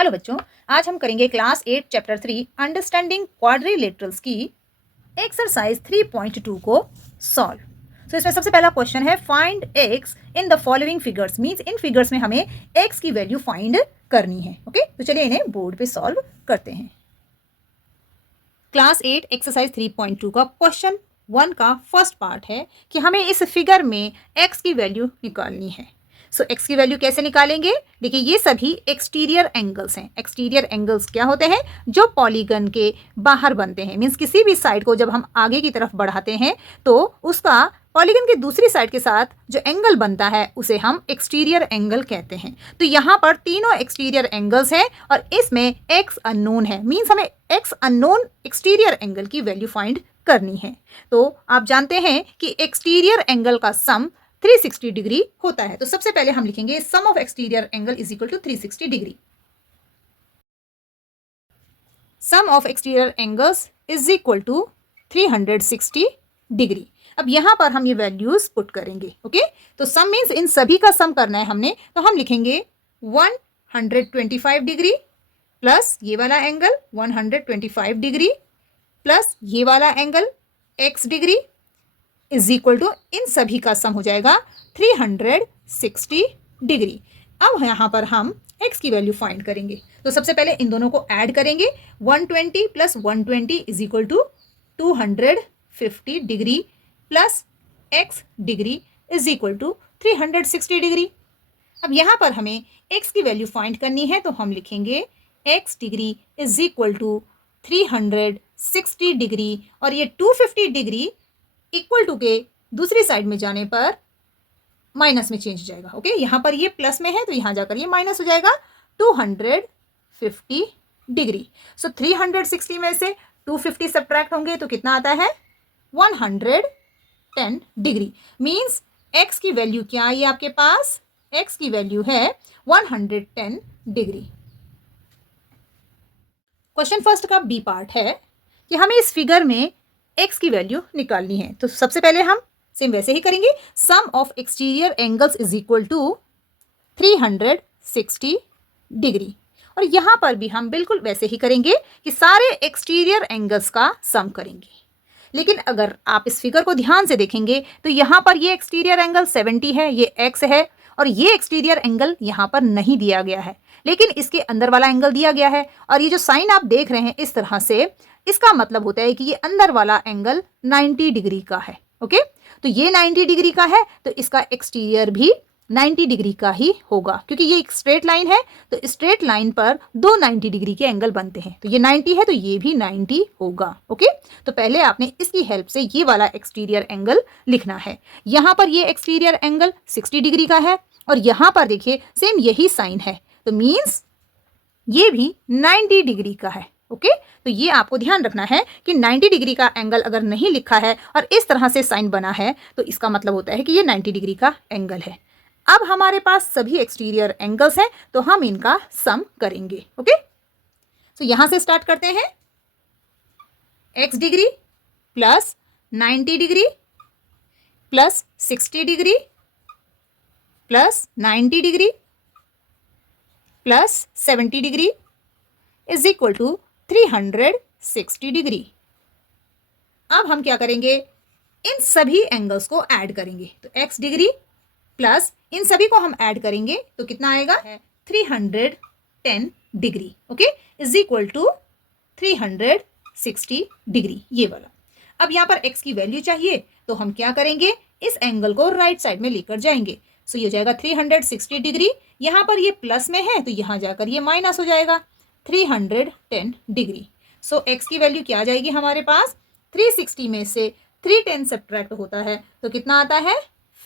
Hello बच्चों, आज हम करेंगे क्लास 8 चैप्टर 3 अंडरस्टैंडिंग क्वाड्रिलेटरल्स की एक्सरसाइज 3.2 को सॉल्व। तो इसमें सबसे पहला क्वेश्चन है find x in the following figures. Means in figures में हमें एक्स की वैल्यू फाइंड करनी है। ओके, तो चलिए इन्हें बोर्ड पे सॉल्व करते हैं। क्लास 8 एक्सरसाइज 3.2 का क्वेश्चन 1 का फर्स्ट पार्ट है कि हमें इस फिगर में एक्स की वैल्यू निकालनी है। सो एक्स की वैल्यू कैसे निकालेंगे? देखिए, ये सभी एक्सटीरियर एंगल्स हैं। एक्सटीरियर एंगल्स क्या होते हैं? जो पॉलीगन के बाहर बनते हैं। मीन्स किसी भी साइड को जब हम आगे की तरफ बढ़ाते हैं तो उसका पॉलीगन की दूसरी साइड के साथ जो एंगल बनता है उसे हम एक्सटीरियर एंगल कहते हैं। तो यहाँ पर तीनों एक्सटीरियर एंगल्स हैं और इसमें एक्स अननोन है। मीन्स हमें एक्स अननोन एक्सटीरियर एंगल की वैल्यू फाइंड करनी है। तो आप जानते हैं कि एक्सटीरियर एंगल का सम 360 डिग्री होता है। तो सबसे पहले हम लिखेंगे sum of exterior angle is equal to 360 degree. Sum of exterior angles is equal to 360 degree. अब यहां पर हम ये वैल्यूज पुट करेंगे। ओके, तो सम मीन्स इन सभी का सम करना है हमने, तो हम लिखेंगे 125 डिग्री प्लस ये वाला एंगल 125 डिग्री प्लस ये वाला angle x degree is equal to इन सभी का सम हो जाएगा 360 डिग्री। अब यहाँ पर हम x की वैल्यू फाइंड करेंगे। तो सबसे पहले इन दोनों को ऐड करेंगे। 120 plus 120 is equal to 250 degree plus x degree is equal to 360 degree. अब यहाँ पर हमें x की वैल्यू फाइंड करनी है, तो हम लिखेंगे x degree is equal to 360 degree और ये 250 डिग्री इक्वल टू के दूसरी साइड में जाने पर माइनस में चेंज हो जाएगा। ओके, यहाँ पर ये प्लस में है तो यहाँ जाकर ये माइनस हो जाएगा 250 डिग्री। सो 360 में से 250 सब्ट्रैक्ट होंगे तो कितना आता है 110 डिग्री। मीन्स x की वैल्यू क्या आई आपके पास? x की वैल्यू है 110 डिग्री। क्वेश्चन फर्स्ट का बी पार्ट है कि हमें इस फिगर में x की वैल्यू निकालनी है। तो सबसे पहले हम सेम वैसे ही करेंगे। Sum of exterior angles is equal to 360 degree और यहां पर भी हम बिल्कुल वैसे ही करेंगे कि सारे एक्सटीरियर एंगल्स का सम करेंगे। लेकिन अगर आप इस फिगर को ध्यान से देखेंगे तो यहाँ पर ये एक्सटीरियर एंगल 70 है, ये x है और ये एक्सटीरियर एंगल यहाँ पर नहीं दिया गया है, लेकिन इसके अंदर वाला एंगल दिया गया है। और ये जो साइन आप देख रहे हैं इस तरह से, इसका मतलब होता है कि ये अंदर वाला एंगल 90 डिग्री का है। ओके, तो ये 90 डिग्री का है तो इसका एक्सटीरियर भी 90 डिग्री का ही होगा, क्योंकि ये एक स्ट्रेट लाइन है तो स्ट्रेट लाइन पर दो 90 डिग्री के एंगल बनते हैं। तो ये 90 है तो ये भी 90 होगा। ओके, तो पहले आपने इसकी हेल्प से ये वाला एक्सटीरियर एंगल लिखना है। यहाँ पर ये एक्सटीरियर एंगल 60 डिग्री का है और यहाँ पर देखिए सेम यही साइन है, तो मीन्स ये भी 90 डिग्री का है। ओके, तो ये आपको ध्यान रखना है कि 90 डिग्री का एंगल अगर नहीं लिखा है और इस तरह से साइन बना है तो इसका मतलब होता है कि ये 90 डिग्री का एंगल है। अब हमारे पास सभी एक्सटीरियर एंगल्स हैं तो हम इनका सम करेंगे। ओके, तो यहां से स्टार्ट करते हैं। x degree plus 90 degree plus 60 degree plus 90 degree plus 70 degree is equal to 360 degree. अब हम क्या करेंगे? इन सभी एंगल्स को ऐड करेंगे। तो x डिग्री प्लस इन सभी को हम ऐड करेंगे तो कितना आएगा? 310 degree. Okay, is equal to 360 degree ये वाला। अब यहाँ पर x की वैल्यू चाहिए तो हम क्या करेंगे? इस एंगल को राइट साइड में लेकर जाएंगे। सो ये हो जाएगा 360 डिग्री। यहाँ पर ये प्लस में है तो यहाँ जाकर ये माइनस हो जाएगा 310 डिग्री। सो x की वैल्यू क्या आ जाएगी हमारे पास? 360 में से 310 सब्ट्रैक्ट होता है तो कितना आता है?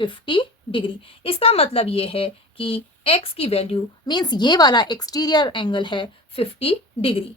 50 डिग्री। इसका मतलब ये है कि x की वैल्यू मीन्स ये वाला एक्सटीरियर एंगल है 50 डिग्री।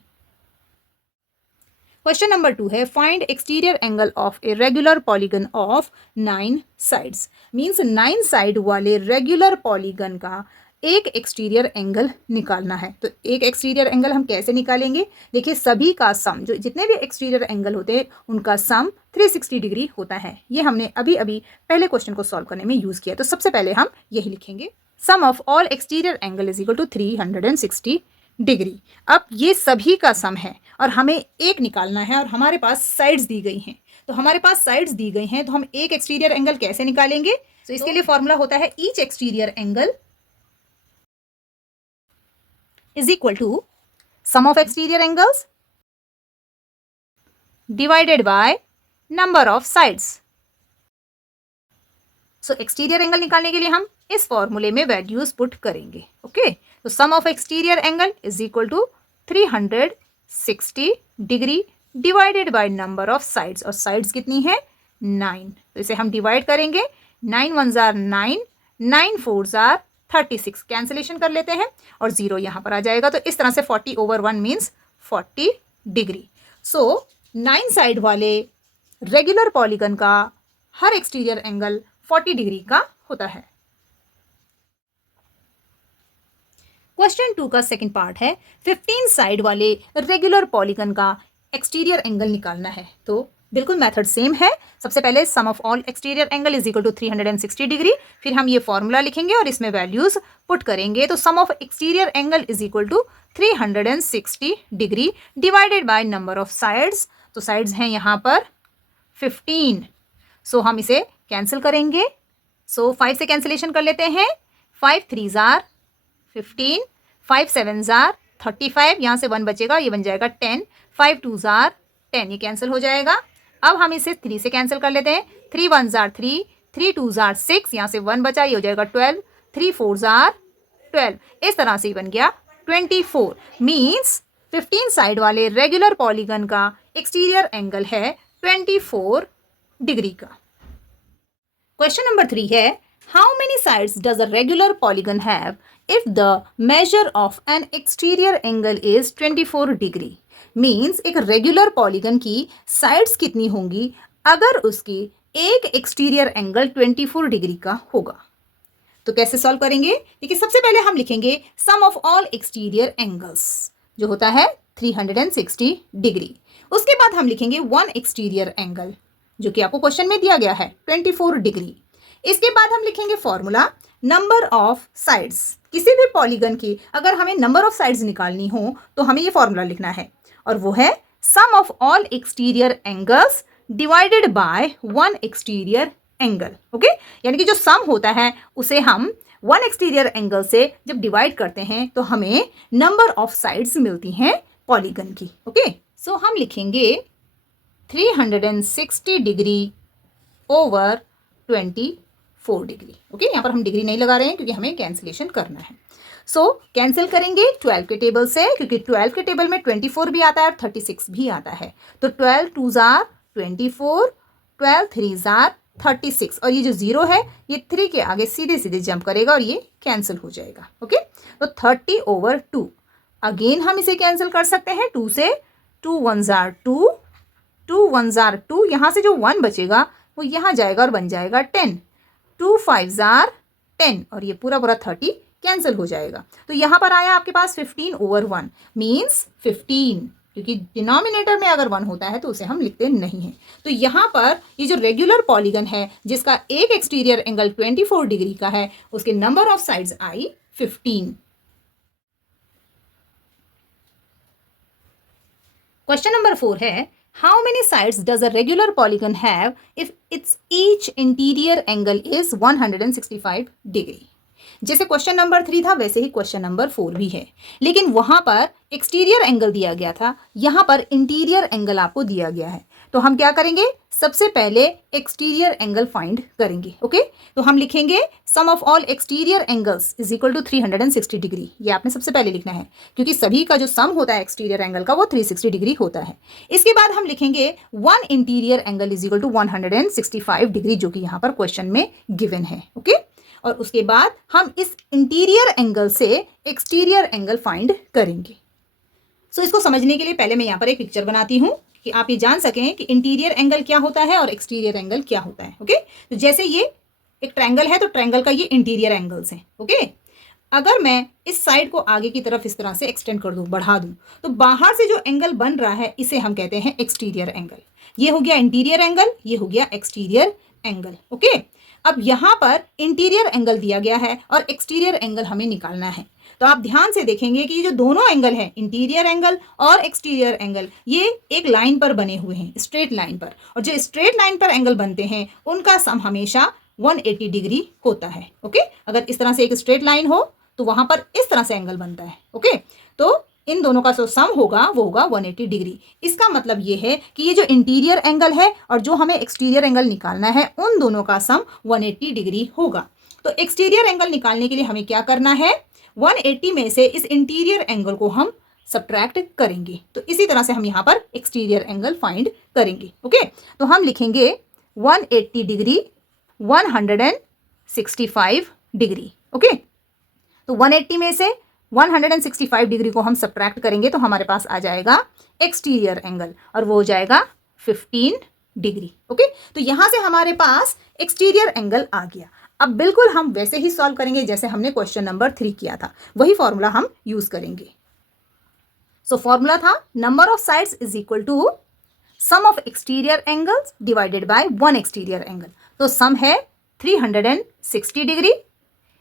क्वेश्चन नंबर 2 है find exterior angle of a regular polygon of 9 sides. Means 9 side वाले रेगुलर पॉलीगन का एक एक्सटीरियर एंगल निकालना है। तो एक एक्सटीरियर एंगल हम कैसे निकालेंगे? देखिए, सभी का सम, जो जितने भी एक्सटीरियर एंगल होते हैं उनका सम 360 डिग्री होता है। ये हमने अभी अभी पहले क्वेश्चन को सॉल्व करने में यूज किया। तो सबसे पहले हम यही लिखेंगे, sum of all exterior angle is equal to 360 degree. अब ये सभी का सम है और हमें एक निकालना है और हमारे पास साइड्स दी गई हैं। तो हमारे पास साइड्स दी गई हैं तो हम एक एक्सटीरियर एंगल कैसे निकालेंगे? तो इसके लिए फॉर्मूला होता है each exterior angle is equal to sum of exterior angles divided by number of sides. So exterior angle निकालने के लिए हम इस फॉर्मूले में वैल्यूज पुट करेंगे। ओके, तो sum of exterior angle is equal to 360 degree divided by number of sides, और साइड्स कितनी है? 9। तो इसे हम डिवाइड करेंगे, 9 1 जार 9, 9 4 जार 36, कैंसिलेशन कर लेते हैं और 0 यहाँ पर आ जाएगा। तो इस तरह से 40/1 मीन्स 40 डिग्री। सो 9 साइड वाले रेगुलर पॉलीगन का हर एक्सटीरियर एंगल 40 डिग्री का होता है। क्वेश्चन 2 का सेकंड पार्ट है 15 साइड वाले रेगुलर पॉलीगन का एक्सटीरियर एंगल निकालना है। तो बिल्कुल मेथड सेम है। सबसे पहले sum of all exterior angle is equal to 360 degree, फिर हम ये फॉर्मूला लिखेंगे और इसमें वैल्यूज पुट करेंगे। तो sum of exterior angle is equal to 360 degree divided by number of sides. तो साइड्स हैं यहाँ पर 15, सो हम इसे कैंसिल करेंगे। सो 5 से कैंसिलेशन कर लेते हैं, 5 3 जार 15, 5 7 जार 35, यहाँ से 1 बचेगा, ये बन जाएगा 10, 5 2 जार 10, ये कैंसिल हो जाएगा। अब हम इसे 3 से कैंसिल कर लेते हैं, 3 1 जार 3, 3 2 जार 6, यहाँ से 1 बचा, ये हो जाएगा 12, 3 4 जार 12, इस तरह से बन गया 24। मीन्स 15 साइड वाले रेगुलर पॉलीगन का एक्सटीरियर एंगल है 24 डिग्री का। क्वेश्चन नंबर 3 है how many sides does a regular polygon have if the measure of N exterior angle is 24 degree. Means एक रेगुलर पॉलीगन की साइड्स कितनी होंगी अगर उसकी एक एक्सटीरियर एंगल 24 डिग्री का होगा। तो कैसे सॉल्व करेंगे? देखिए, सबसे पहले हम लिखेंगे sum of all exterior angles जो होता है 360 डिग्री। उसके बाद हम लिखेंगे वन एक्सटीरियर एंगल जो कि आपको क्वेश्चन में दिया गया है 24 डिग्री। इसके बाद हम लिखेंगे फॉर्मूला नंबर ऑफ साइड्स। किसी भी पॉलीगन की अगर हमें नंबर ऑफ साइड्स निकालनी हो तो हमें ये फॉर्मूला लिखना है और वो है sum of all exterior angles divided by one exterior angle. Okay, यानी कि जो सम होता है उसे हम वन एक्सटीरियर एंगल से जब डिवाइड करते हैं तो हमें नंबर ऑफ साइड्स मिलती हैं पॉलीगन की। ओके, सो हम लिखेंगे 360 डिग्री ओवर 24 डिग्री। ओके, यहाँ पर हम डिग्री नहीं लगा रहे हैं क्योंकि हमें कैंसिलेशन करना है। सो कैंसिल करेंगे 12 के टेबल से, क्योंकि 12 के टेबल में 24 भी आता है और 36 भी आता है। तो 12 2 जार 24, 12 3 जार 36, और ये जो 0 है ये 3 के आगे सीधे सीधे जंप करेगा और ये कैंसिल हो जाएगा। ओके, तो 30/2 अगेन हम इसे कैंसिल कर सकते हैं 2 से, 2 1 जार 2, 2 1 जार 2, यहाँ से जो 1 बचेगा वो यहाँ जाएगा और बन जाएगा 10, 2 5 जार 10, और ये पूरा पूरा 30 कैंसिल हो जाएगा। तो यहाँ पर आया आपके पास 15/1 मीन्स 15, क्योंकि डिनोमिनेटर में अगर 1 होता है तो उसे हम लिखते नहीं हैं। तो यहाँ पर ये जो रेगुलर पॉलीगन है जिसका एक एक्सटीरियर एंगल 24 डिग्री का है उसके number of sides I 15। Question number 4 है how many sides does a regular polygon have if it's each interior angle is 165 degree. जैसे क्वेश्चन नंबर 3 था वैसे ही क्वेश्चन नंबर 4 भी है, लेकिन वहां पर एक्सटीरियर एंगल दिया गया था, यहाँ पर इंटीरियर एंगल आपको दिया गया है। तो हम क्या करेंगे, सबसे पहले एक्सटीरियर एंगल फाइंड करेंगे। ओके, तो हम लिखेंगे sum of all exterior angles is equal to 360 degree. ये आपने सबसे पहले लिखना है क्योंकि सभी का जो सम होता है एक्सटीरियर एंगल का वो 360 डिग्री होता है। इसके बाद हम लिखेंगे one interior angle is equal to 165 degree जो कि यहाँ पर क्वेश्चन में गिवन है। ओके, और उसके बाद हम इस इंटीरियर एंगल से एक्सटीरियर एंगल फाइंड करेंगे। सो इसको समझने के लिए पहले मैं यहाँ पर एक पिक्चर बनाती हूँ कि आप ये जान सकें कि इंटीरियर एंगल क्या होता है और एक्सटीरियर एंगल क्या होता है। ओके, तो जैसे ये एक ट्रायंगल है तो ट्रायंगल का ये इंटीरियर एंगल्स हैं। ओके, अगर मैं इस साइड को आगे की तरफ इस तरह से एक्सटेंड कर दूं, बढ़ा दूं, तो बाहर से जो एंगल बन रहा है इसे हम कहते हैं एक्सटीरियर एंगल। ये हो गया इंटीरियर एंगल, ये हो गया एक्सटीरियर एंगल। ओके, अब यहाँ पर इंटीरियर एंगल दिया गया है और एक्सटीरियर एंगल हमें निकालना है। तो आप ध्यान से देखेंगे कि ये जो दोनों एंगल है, इंटीरियर एंगल और एक्सटीरियर एंगल, ये एक लाइन पर बने हुए हैं, स्ट्रेट लाइन पर, और जो स्ट्रेट लाइन पर एंगल बनते हैं उनका सम हमेशा 180 डिग्री होता है। ओके, अगर इस तरह से एक स्ट्रेट लाइन हो तो वहां पर इस तरह से एंगल बनता है। ओके, तो इन दोनों का जो सम होगा वो होगा 180 डिग्री। इसका मतलब ये है कि ये जो इंटीरियर एंगल है और जो हमें एक्सटीरियर एंगल निकालना है, उन दोनों का सम 180 डिग्री होगा। तो एक्सटीरियर एंगल निकालने के लिए हमें क्या करना है, 180 में से इस इंटीरियर एंगल को हम सब्ट्रैक्ट करेंगे। तो इसी तरह से हम यहाँ पर एक्सटीरियर एंगल फाइंड करेंगे। ओके, तो हम लिखेंगे 180 डिग्री 165 डिग्री। ओके, तो 180 में से 165 डिग्री को हम सब्ट्रैक्ट करेंगे तो हमारे पास आ जाएगा एक्सटीरियर एंगल, और वो हो जाएगा 15 डिग्री। ओके, तो यहां से हमारे पास एक्सटीरियर एंगल आ गया। अब बिल्कुल हम वैसे ही सॉल्व करेंगे जैसे हमने क्वेश्चन नंबर 3 किया था, वही फॉर्मूला हम यूज करेंगे। सो फॉर्मूला था number of sides is equal to sum of exterior angles divided by one exterior angle. तो सम है 360 डिग्री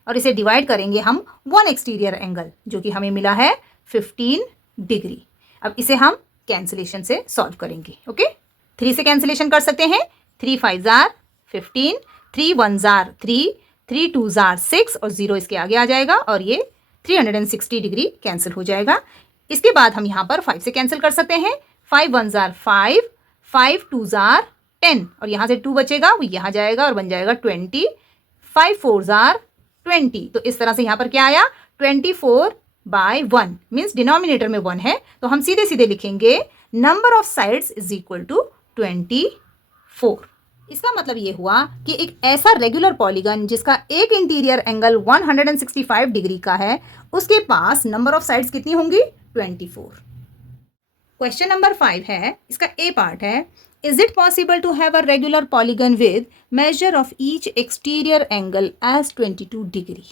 और इसे डिवाइड करेंगे हम वन एक्सटीरियर एंगल जो कि हमें मिला है 15 डिग्री। अब इसे हम कैंसिलेशन से सॉल्व करेंगे। ओके, 3 से कैंसिलेशन कर सकते हैं, 3 5 जार 15, 3 1 जार 3, 3 2 जार 6 और 0 इसके आगे आ जाएगा और ये 360 डिग्री कैंसिल हो जाएगा। इसके बाद हम यहाँ पर 5 से कैंसिल कर सकते हैं, 5 1 जार 5, 5 2 जार 10 और यहाँ से 2 बचेगा, वो यहाँ जाएगा और बन जाएगा 20, 5 4 जार 20। तो इस तरह से यहाँ पर क्या आया, 24/1 मीन्स डिनोमिनेटर में 1 है, तो हम सीधे सीधे लिखेंगे number of sides is equal to 24। इसका मतलब ये हुआ कि एक ऐसा रेगुलर पॉलीगन जिसका एक इंटीरियर एंगल 165 डिग्री का है, उसके पास नंबर ऑफ साइड्स कितनी होंगी, 24। क्वेश्चन नंबर 5 है, इसका ए पार्ट है, is it possible to have a regular polygon with measure of each exterior angle as 22 degree.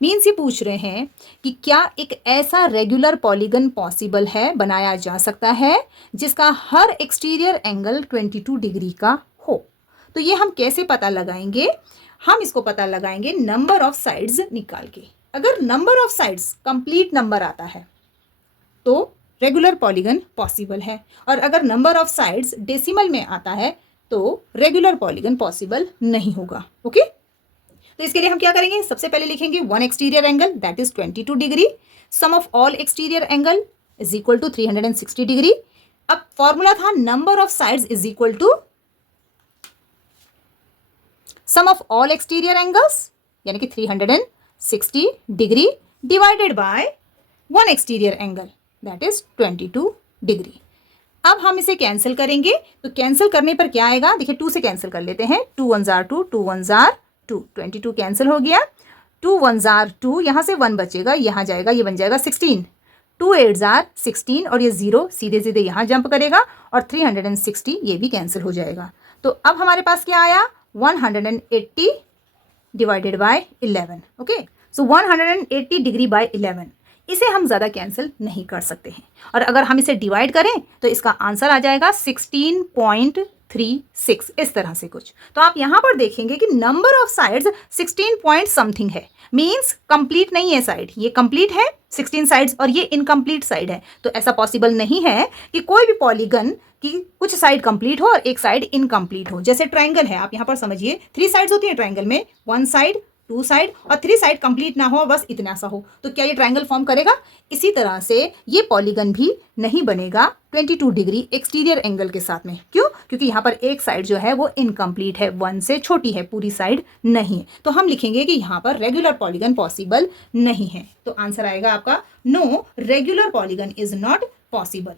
Means ये पूछ रहे हैं कि क्या एक ऐसा रेगुलर पॉलीगन पॉसिबल है, बनाया जा सकता है, जिसका हर एक्सटीरियर एंगल 22 डिग्री का हो। तो ये हम कैसे पता लगाएंगे, हम इसको पता लगाएंगे नंबर ऑफ साइड्स निकाल के। अगर number of sides complete number आता है तो रेगुलर पॉलीगन पॉसिबल है, और अगर नंबर ऑफ साइड्स डेसिमल में आता है तो रेगुलर पॉलीगन पॉसिबल नहीं होगा। ओके, तो इसके लिए हम क्या करेंगे, सबसे पहले लिखेंगे one exterior angle that is 22 degree, sum of all exterior angle is equal to 360 degree. अब फॉर्मूला था number of sides is equal to sum of all exterior angles यानी कि 360 degree divided by one exterior angle that is 22 degree. अब हम इसे cancel करेंगे, तो cancel करने पर क्या आएगा, देखिए 2 से कैंसिल कर लेते हैं, 2 1 जार 2, 2 1 जार 2, 22 कैंसिल हो गया, 2 1 जार 2, यहाँ से 1 बचेगा, यहाँ जाएगा, ये बन जाएगा 16, 2 8 जार 16 और ये 0 सीधे सीधे यहाँ जंप करेगा और 360 ये भी कैंसिल हो जाएगा। तो अब हमारे पास क्या आया, 180 divided by 11। Okay, so 180 degree by 11, इसे हम ज़्यादा कैंसिल नहीं कर सकते हैं, और अगर हम इसे डिवाइड करें तो इसका आंसर आ जाएगा 16.36, इस तरह से कुछ। तो आप यहाँ पर देखेंगे कि number of sides 16 point something है, मीन्स कंप्लीट नहीं है साइड, ये कंप्लीट है 16 साइड्स और ये इनकम्प्लीट साइड है। तो ऐसा पॉसिबल नहीं है कि कोई भी पॉलीगन की कुछ साइड कंप्लीट हो और एक साइड इनकम्प्लीट हो। जैसे ट्राइंगल है, आप यहाँ पर समझिए 3 साइड्स होती है ट्राइंगल में, 1 साइड 2 साइड और 3 साइड कंप्लीट ना हो, बस इतना सा हो, तो क्या ये ट्राइंगल फॉर्म करेगा। इसी तरह से ये पॉलीगन भी नहीं बनेगा 22 डिग्री एक्सटीरियर एंगल के साथ में। क्यों, क्योंकि यहाँ पर एक साइड जो है वो इनकम्प्लीट है, 1 से छोटी है, पूरी साइड नहीं है। तो हम लिखेंगे कि यहाँ पर रेगुलर पॉलीगन पॉसिबल नहीं है। तो आंसर आएगा आपका no, regular polygon is not possible.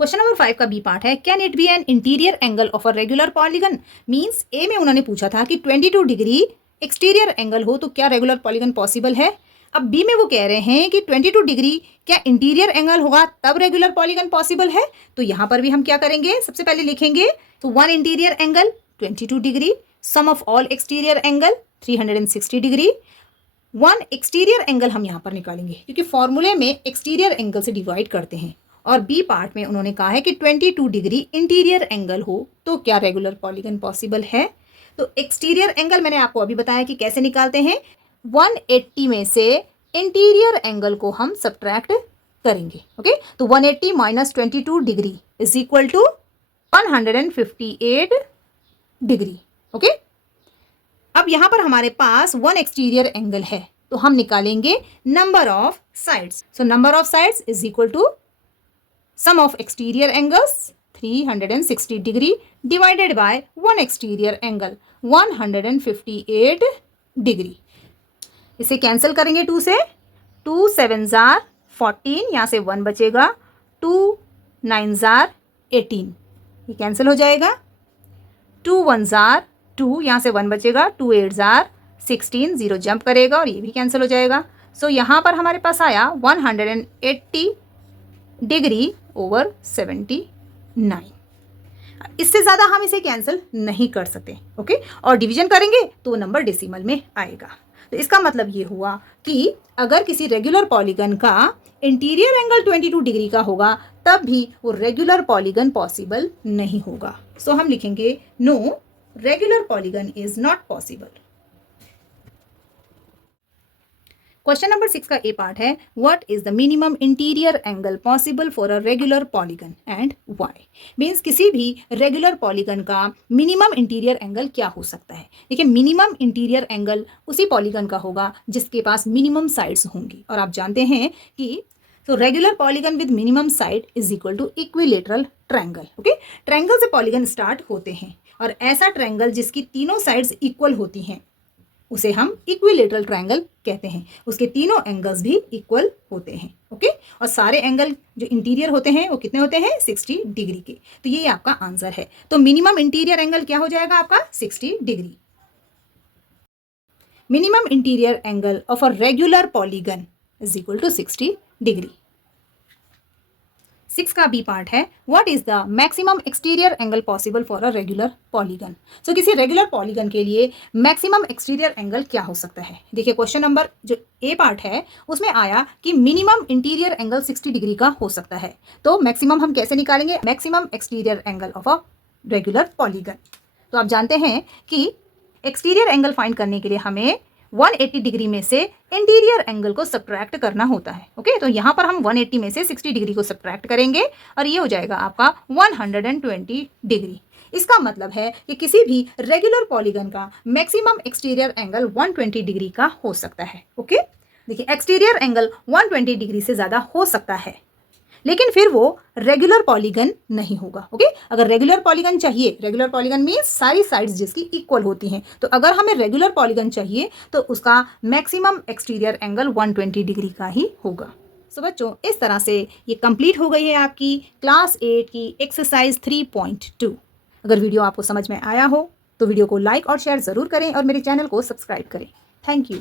Question number 5 का बी पार्ट है, can it be an interior angle of a regular polygon. Means A में उन्होंने पूछा था कि 22 डिग्री एक्सटीरियर एंगल हो तो क्या रेगुलर पॉलीगन पॉसिबल है। अब बी में वो कह रहे हैं कि 22 डिग्री क्या इंटीरियर एंगल होगा तब रेगुलर पॉलीगन पॉसिबल है। तो यहाँ पर भी हम क्या करेंगे, सबसे पहले लिखेंगे तो one interior angle 22 degree, sum of all exterior angle 360 degree, one exterior angle हम यहाँ पर निकालेंगे क्योंकि फॉर्मूले में एक्सटीरियर एंगल से डिवाइड करते हैं। और बी पार्ट में उन्होंने कहा है कि 22 डिग्री इंटीरियर एंगल हो तो क्या रेगुलर पॉलीगन पॉसिबल है। तो एक्सटीरियर एंगल मैंने आपको अभी बताया कि कैसे निकालते हैं, 180 में से इंटीरियर एंगल को हम सब्ट्रैक्ट करेंगे। ओके, तो 180 minus 22 degree is equal to 158 degree. Okay, अब यहां पर हमारे पास वन एक्सटीरियर एंगल है, तो हम निकालेंगे number of sides. So number of sides is equal to sum of exterior angles 360 degree divided by one exterior angle 158 degree. इसे cancel करेंगे 2 से, 2 7 जार 14, यहाँ से 1 बचेगा, 2 9 जार 18, ये कैंसिल हो जाएगा, 2 1 जार 2, यहाँ से 1 बचेगा, 2 8 जार 16, 0 जंप करेगा और ये भी कैंसिल हो जाएगा। सो यहाँ पर हमारे पास आया 180 डिग्री ओवर 79। इससे ज़्यादा हम इसे कैंसिल नहीं कर सकते। ओके, और डिवीजन करेंगे तो वो नंबर डेसिमल में आएगा। तो इसका मतलब ये हुआ कि अगर किसी रेगुलर पॉलीगन का इंटीरियर एंगल 22 डिग्री का होगा तब भी वो रेगुलर पॉलीगन पॉसिबल नहीं होगा। सो हम लिखेंगे no, regular polygon is not possible. Question number 6 का ए पार्ट है, what is the minimum interior angle possible for a regular polygon and why. Means किसी भी रेगुलर पॉलीगन का मिनिमम इंटीरियर एंगल क्या हो सकता है। देखिए, मिनिमम इंटीरियर एंगल उसी पॉलीगन का होगा जिसके पास मिनिमम साइड्स होंगी, और आप जानते हैं कि तो regular polygon with minimum side is equal to equilateral triangle. Okay, triangle से पॉलीगन स्टार्ट होते हैं, और ऐसा ट्रायंगल जिसकी तीनों साइड्स इक्वल होती हैं उसे हम इक्विलेटरल ट्रायंगल कहते हैं। उसके तीनों एंगल्स भी इक्वल होते हैं। ओके, और सारे एंगल जो इंटीरियर होते हैं वो कितने होते हैं, 60 डिग्री के। तो ये आपका आंसर है। तो मिनिमम इंटीरियर एंगल क्या हो जाएगा आपका, 60 degree. Minimum interior angle of a regular polygon is equal to 60 degree. 6 का बी पार्ट है, what is the maximum exterior angle possible for a regular polygon. So किसी रेगुलर पॉलीगन के लिए maximum exterior angle क्या हो सकता है। देखिए, क्वेश्चन नंबर जो ए पार्ट है उसमें आया कि मिनिमम इंटीरियर एंगल 60 डिग्री का हो सकता है। तो मैक्सिमम हम कैसे निकालेंगे, maximum exterior angle of a regular polygon. तो आप जानते हैं कि एक्सटीरियर एंगल फाइंड करने के लिए हमें 180 डिग्री में से इंटीरियर एंगल को सब्ट्रैक्ट करना होता है। ओके, तो यहाँ पर हम 180 में से 60 डिग्री को सब्ट्रैक्ट करेंगे और ये हो जाएगा आपका 120 डिग्री। इसका मतलब है कि किसी भी रेगुलर पॉलीगन का मैक्सिमम एक्सटीरियर एंगल 120 डिग्री का हो सकता है। ओके, देखिए, एक्सटीरियर एंगल 120 डिग्री से ज़्यादा हो सकता है, लेकिन फिर वो रेगुलर पॉलीगन नहीं होगा। ओके, अगर रेगुलर पॉलीगन चाहिए, रेगुलर पॉलीगन मीन्स सारी साइड्स जिसकी इक्वल होती हैं, तो अगर हमें रेगुलर पॉलीगन चाहिए तो उसका मैक्सिमम एक्सटीरियर एंगल 120 डिग्री का ही होगा। सो बच्चों, इस तरह से ये कंप्लीट हो गई है आपकी क्लास 8 की एक्सरसाइज 3.2। अगर वीडियो आपको समझ में आया हो तो वीडियो को लाइक और शेयर ज़रूर करें और मेरे चैनल को सब्सक्राइब करें। Thank you.